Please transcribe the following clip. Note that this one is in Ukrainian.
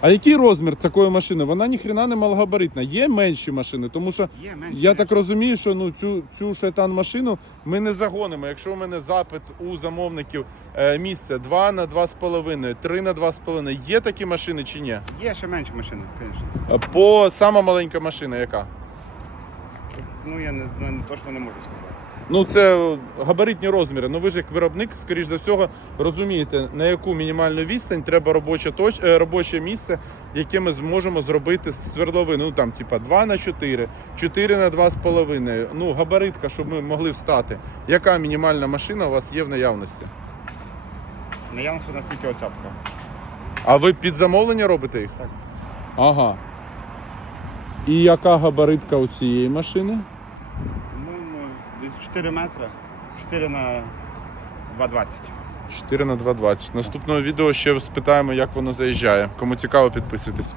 А який розмір такої машини? Вона ніхрена не малогабаритна. Є менші машини, тому що Є менші, я так розумію, що ну цю, цю шайтан машину ми не загонимо. Якщо у мене запит у замовників е, місце 2 на 2,5, 3 на 2,5, є такі машини чи ні? Є ще менше машини, звісно. Е, По сама маленька машина, яка? Ну я не знаю, точно не можу сказати. Ну, це габаритні розміри. Ну ви ж як виробник, скоріш за всього, розумієте, на яку мінімальну відстань треба робоче, точ... е, робоче місце, яке ми зможемо зробити з свердловини. Ну там, типа 2 на 4, 4 на 2,5. Ну, габаритка, щоб ми могли встати. Яка мінімальна машина у вас є в наявності? Наявності на світі оцяпка. А ви під замовлення робите їх? Так. Ага. І яка габаритка у цієї машини? Ну, десь 4 метри, 4 на 2,20. 4 на 2,20. Наступного відео ще спитаємо, як воно заїжджає. Кому цікаво, підписуйтесь.